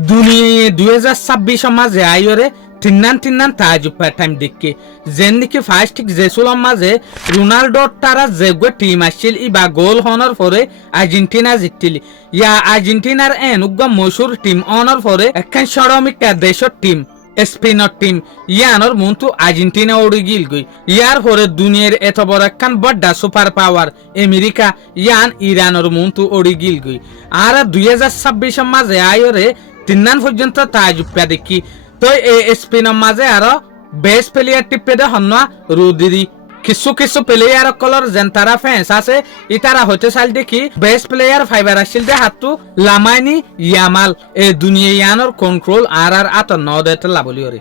দুনিয়ে 2026 মাঝে আইরে তিন্নান তাজুপা টাইম দেখে যেন নাকি ফার্স্ট জেসুলম মাঝে রোনাল্ডো তারা যেগো টিম আসছিল ইবা গোল হনর পরে আর্জেন্টিনা জিতছিল ইয়া আর্জেন্টিনার এন উগ্র মশুর টিম অনর পরে একখান সরমিকা দেশর টিম স্পেনের টিম ইয়ানোর মন্তু আর্জেন্টিনা উড়ে গিল গই ইয়ার পরে দুনিয়ার এত বড় একখান বড় সুপার পাওয়ার আমেরিকা ইয়ান ইরানোর মন্তু উড়ে গিল গই আর 2026 মাঝে আইরে তিন্নান পর্যন্ত তাজুপা দেখি তো এই স্পেনের মাঝে আরো বেস্ট প্লেয়ার টিপে দে হন্না রুদিরি কিছু প্লেয়ার কলর যেন তারা ফ্যান্স আছে ইতারা হইতে চাল দেখি বেস্ট প্লেয়ার ফাইবার আসছিল দে হাতু লামাইনি ইয়ামাল এ দুনিয়া ইয়ানোর কন্ট্রোল আর আত নদেতে লাবলি ওরে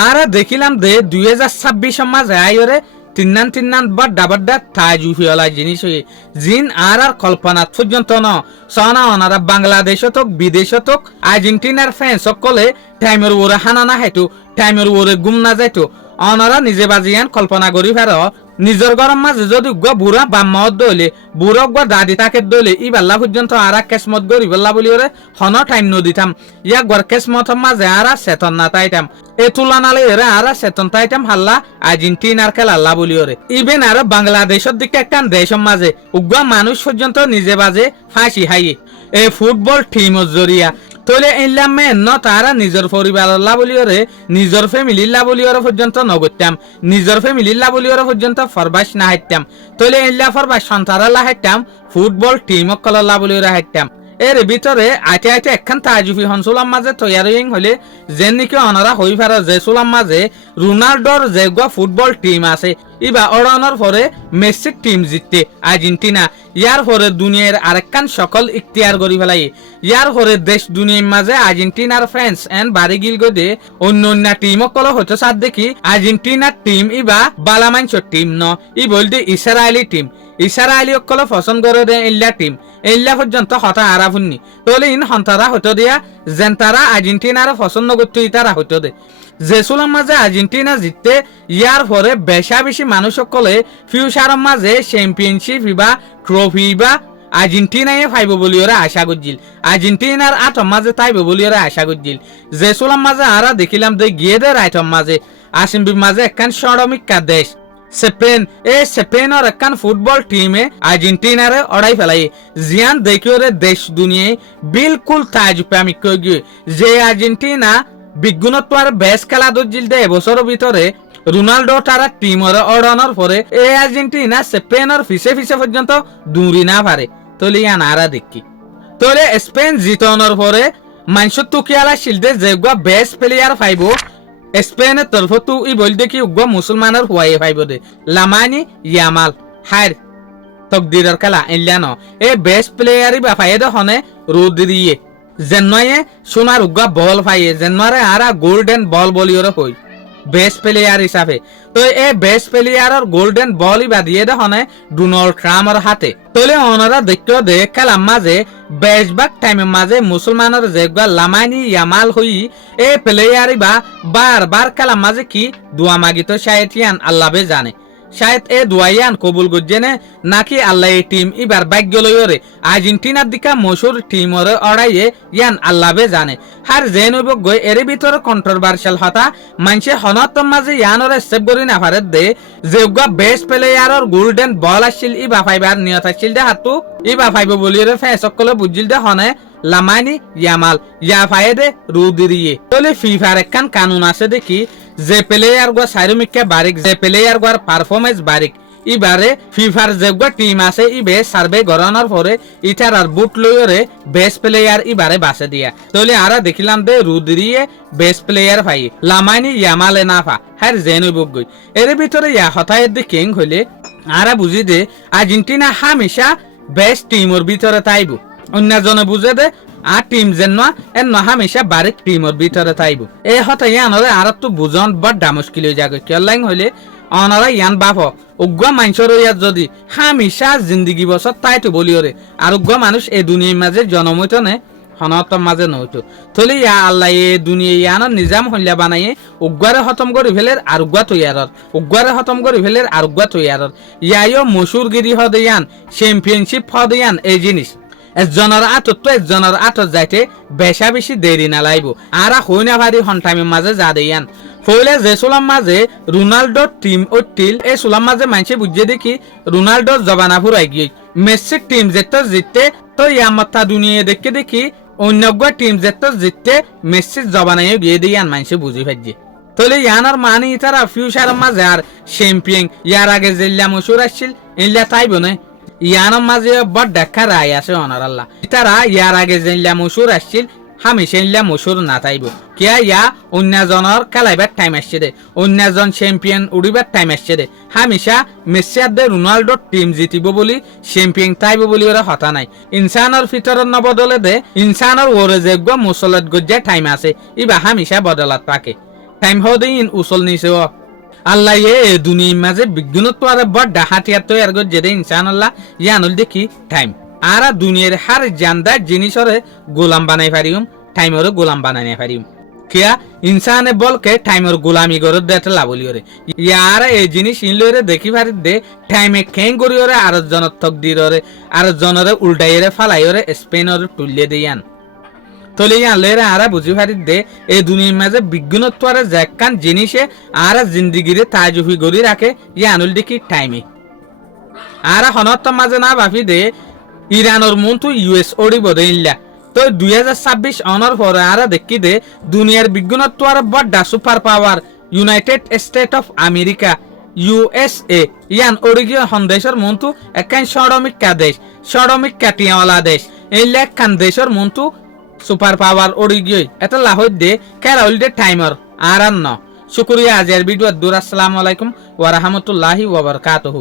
আর দেখিলাম দে 2026 মাঝে আইরে তিন্নান বড্ডা তাজু ফিওলা জিনিস হয়ে জিন আর কল্পনাত পর্যন্ত ন সনা অনারা বাংলাদেশত বিদেশত আর্জেন্টিনার ফ্যান্স সকলে টাইমের ওরে হানানা হেতু টাইমের ওরে গুম না যাইতো অনারা নিজে বাজিয়ান কল্পনা করি ফের নিজের গরম মাঝে যদি বুড়া বাম্মত দইলে বুড়ক বা দাদি তাকে দইলে ই বাল্লা পর্যন্ত আর কেসমত গরি বল্লা বলি ওরে হন টাইম নদিতাম ইয়া গর কেসমত মাঝে আর চেতন না তাইতাম এ তুলনালে এরা আর চেতন তাইতাম হাল্লা আর্জেন্টিনার খেলা আল্লাহ বলি ওরে ইভেন আর বাংলাদেশের দিকে একটা দেশের মাঝে উগ্র মানুষ পর্যন্ত নিজে বাজে ফাঁসি হাইয়ে এ ফুটবল টিমের জরিয়া তলে এলাম মেন ন তারা নিজের পরিবার বলি ওরে নিজের ফ্যামিলির বলি ওরে পর্যন্ত নগত্যাম নিজের ফ্যামিলির বলি ওরে পর্যন্ত ফরবাস না হাইতাম তলে এলা ফরবাস সন্তারা হাইতাম ফুটবল টিম কলা বলি ওরা হাইতাম এর ভিতরে আইতে একখান তাজুফি হনসুলাম মাঝে তৈয়ারিং হলে যেন নাকি অনারা হই ফারা জেসুলাম মাঝে রোনাল্ডোর যেগুয়া ফুটবল টিম আছে ইবা অড়ানোর পরে মেসিক টিম জিততে আর্জেন্টিনা ইয়ার পরে দুনিয়ার আরেকখান সকল ইখতিয়ার করি ফেলাই ইয়ার পরে দেশ দুনিয়ার মাঝে আর্জেন্টিনার ফ্যান্স এন্ড বাড়ি গিল গদে অন্য টিম কল হতে সাথ দেখি আর্জেন্টিনার টিম ইবা বালামাইনসর টিম ন ই বলতে ইসরায়েলি টিম ইসরায়েলি অকল পছন্দ করে দে ইল্লা টিম ইল্লা পর্যন্ত হতা আরাফুন্নি তলে ইন হন্তারা হতো দিয়া যেন তারা আর্জেন্টিনার পছন্দ করতে তারা হতো দে জেসুলাম মাঝে আর্জেন্টিনা জিততে ইয়ার পরে বেশি মানুষ সকলে ফিউচারের মাঝে চ্যাম্পিয়নশিপ বা ট্রফি বা আর্জেন্টিনায় ফাইব বলি ওরা আশা করছিল আর্জেন্টিনার আটম মাঝে তাইব বলি ওরা আশা করছিল জেসুলাম মাঝে আরা দেখিলাম দে গিয়ে দে রাইটম মাঝে আসিমবির মাঝে একখান সরমিকা দেশ স্পেনের একখান ফুটবল টিমে আর্জেন্টিনারে অড়াই ফেলাই জিয়ান দেখিওরে দেশ দুনিয়ায় বিলকুল তাজুপে আমি কই গিয়ে যে আর্জেন্টিনা বিজ্ঞানত আর বেশ খেলা দর্জিল দে এবছরের ভিতরে রোনাল্ডো তারা টিমরে অড়ানোর পরে এই আর্জেন্টিনা স্পেনের ফিসে পর্যন্ত দূরি না পারে তলে ইয়ান আরা দেখি তলে স্পেন জিতনের পরে মানুষ তুকিয়ালা শিলদে যেগুয়া বেস্ট প্লেয়ার পাইব স্পেনের তরফ তু ই বল দেখি উগ্র মুসলমানের হুয়াই পাইব দে লামানি ইয়ামাল হার তকদিরের খেলা ইল্লানো এ বেস্ট প্লেয়ারই বা পাইয়ে দে হনে রোদ্রিয়ে যেনয়ে সোনার উগ্র বল পাইয়ে যেনরে আরা গোল্ডেন বল বলি ওরে হই বেস্ট প্লেয়ার হিসাবে তো এই বেস্ট প্লেয়ারের গোল্ডেন বলই বা দিয়ে দে হনে ডোনাল্ড ট্রাম্পের হাতে তলে ওনারা দেখতে দে খেলার মাঝে বেশভাগ টাইমের মাঝে মুসলমানের যেগুলা লামানি ইয়ামাল হই এই প্লেয়ারই বা বারবার খেলার মাঝে কি দোয়া মাগিত শায়তিয়ান আল্লাহে জানে শায়দ এ দুয়াইয়ান কবুল গজ্জেনে নাকি আল্লাহ এই টিম এবার ভাগ্য লইরে আর্জেন্টিনার দিকা মশুর টিমরে অড়াইয়ে ইয়ান আল্লাহে জানে হার জেন হইব গই এর ভিতরে কন্ট্রোভার্সিয়াল হতা মানছে হনতম মাঝে ইয়ানরে সেভ করি না পারে দে যেগুলা বেস্ট প্লেয়ারর গোল্ডেন বল আসছিল ইবা ফাইবার নিয়ত আসছিল দে হাতু ইবা ফাইব বলিরে ফেসকলে বুঝিল দে হনে লামানি ইয়ামাল ইয়া ফায়েদে রুদিরিয়ে তলে ফিফার একখান কানুন আছে দেখি যে প্লেয়ার গো সাইরমিককে বারিক যে প্লেয়ার গোর পারফরমেন্স বারিক ইবারে ফিফার যেগুলো টিম আছে ইবে সার্ভে গড়ানোর পরে ইটার আর বুট লইরে বেস্ট প্লেয়ার ইবারে বাসে দিয়া তলে আরা দেখিলাম দে রুদিরিয়ে বেস্ট প্লেয়ার ভাই লামানি ইয়ামালে নাফা হার জেনই বগই এর ভিতরে ইয়া হতায়ের দি কিং হইলে আরা বুঝি দে আর্জেন্টিনা হামেশা বেস্ট টিমর ভিতরে তাইব অন্যজনে বুঝে দে আর টিম যেন এন হামেশা বারিক টিমর ভিতরে তাইব এই হতা ইয়ানরে আর তো বুঝন বড় মুশকিল হয়ে যাবে কেলাইং হইলে অনারা ইয়ান বাপ উগ্র মানুষের ইয়াত যদি হামেশা জিন্দগি বছর তাইতো বলিওরে আর উগ্র মানুষ এই দুনিয়ার মাঝে জনমতনে হনত মাঝে নইতো থলি ইয়া আল্লাহ এ দুনিয়া ইয়ানোর নিজাম হইলা বানাইয়ে উগ্গারে খতম করে ফেলের আর উগ্গা তৈয়ারর উগ্গারে খতম করে ফেলের আর উগ্গা তৈয়ারর ইয়াইও মশুরগিরি হদেয়ান চ্যাম্পিয়নশিপ হদেয়ান এই জিনিস একজনের আটত তো একজনের আটত যাইতে বেশা বেশি দেরি না লাইব আরা হই না ভারি হন্টাইমের মাঝে যা দেয়ান ফলে যে সুলাম মাঝে রোনাল্ডোর টিম ওটিল এই সুলাম মাঝে মানছে বুঝে দেখি রোনাল্ডোর জবানা ফুরাই গিয়ে মেসির টিম যেত জিততে তো ইয়ামতা দুনিয়া দেখে দেখি অন্য টিম যেত জিততে মেসির জবানায় গিয়ে দিয়ান মানছে বুঝি ভাজি তলে ইয়ানার মানি তারা ফিউচারের মাঝে আর চ্যাম্পিয়ন ইয়ার আগে জেল্লা মশুর আসছিল এল্লা তাইব না ইয়ানোর মাঝে বড় দেখা রায় আছে অনার আল্লাহ তারা ইয়ার আগে জেল্লা মশুর আসছিল হামেশা ইল্লা মশুর না তাইব কিয়া ইয়া অন্যজনের খেলাইবার টাইম আসছে দে অন্যজন চ্যাম্পিয়ন উড়িবার টাইম আসছে দে হামেশা মেসি আর রোনাল্ডোর টিম জিতিব বলি চ্যাম্পিয়ন তাইব বলি ওরা হতা নাই ইনসানের ভিতরের নবদলে দে ইনসানের ওরে যোগ্য মুসলত গজ্জা টাইম আছে ইবা হামেশা বদলাত পাকে টাইম হদে ইন উসল নিছে ও আল্লাহ এ দুনিয়ার মাঝে বিজ্ঞানত আর বড় ডাহাতিয়ার তো আর গজ্জে দে ইনসান আল্লাহ ইয়ানুল দেখি টাইম আরা দুনিয়ার হার জানদার জিনিসরে গোলাম বানাই পারিম টাইমরে গোলাম বানাই পারিম কিয়া ইনসানে বলকে টাইমর গোলামি করে দেতে লাভলি ওরে ইয়ারা এই জিনিস ইনলরে দেখি পারি দে টাইমে কেং করি ওরে আর জনের তকদির ওরে আর জনরে উল্টাইরে ফালাইরে স্পেনর তুলিয়ে দেয়ান তলে ইয়ান লরে আরা বুঝি পারি দে এই দুনিয়ার মাঝে বিজ্ঞানত আর জাকান জিনিসে আর জিন্দেগিরে তাজুহি গরি রাখে ইয়ানুল দেখি টাইমে আরা হনত মাঝে না ভাবি দে ইরানোর মন্তু ইউএস ওড়িব দেইলা তো 2026 অনর পরে আরা দেখি দে দুনিয়ার বিজ্ঞানত আর বড় super power United State of America USA ইয়ান ওড়িগিয় হন্দেশর মন্তু একান সরমিক দেশ সরমিক কাটিয়াওয়ালা দেশ এই লেখান দেশের মন্তু সুপার পাওয়ার ওড়িগিয় এটা লাহই দে কেরাউল দে টাইমার আর ন শুকরিয়া আজের ভিডিও দূর আসসালামু আলাইকুম ওয়া রাহমাতুল্লাহি ওয়া বারাকাতুহু।